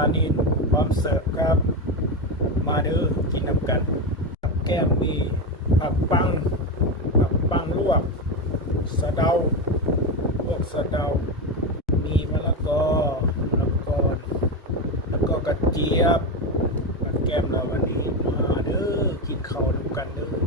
านิลพร้อมเสิร์ฟครับมาเด้อกินน้ำกันกับแก้มมีผักปังลวกสะเดาพวกสะเดามีมะละกอแล้วก็กระเจี๊ยบกับแก้มเราวันนี้มาเด้อกินข้าวน้ำกันเด้อ